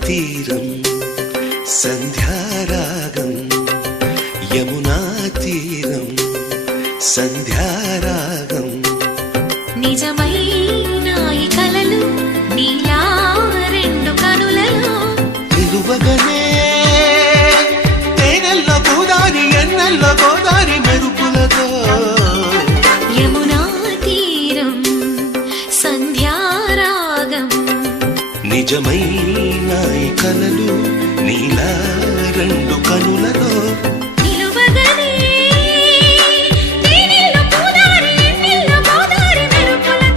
తీరం సంధ్యారాగం యమునా తీరం సంధ్యారాగం నిజమైన ఈ కలలు నీలా రెండు కనులలో నిలువగనే తేనెల్లో గోదారి ఎన్నెల్లో గోదారి మెరుపులతో యమునా తీరం సంధ్యారాగం నిజమైన ఈ కలలు నీలా రెండు కనులలో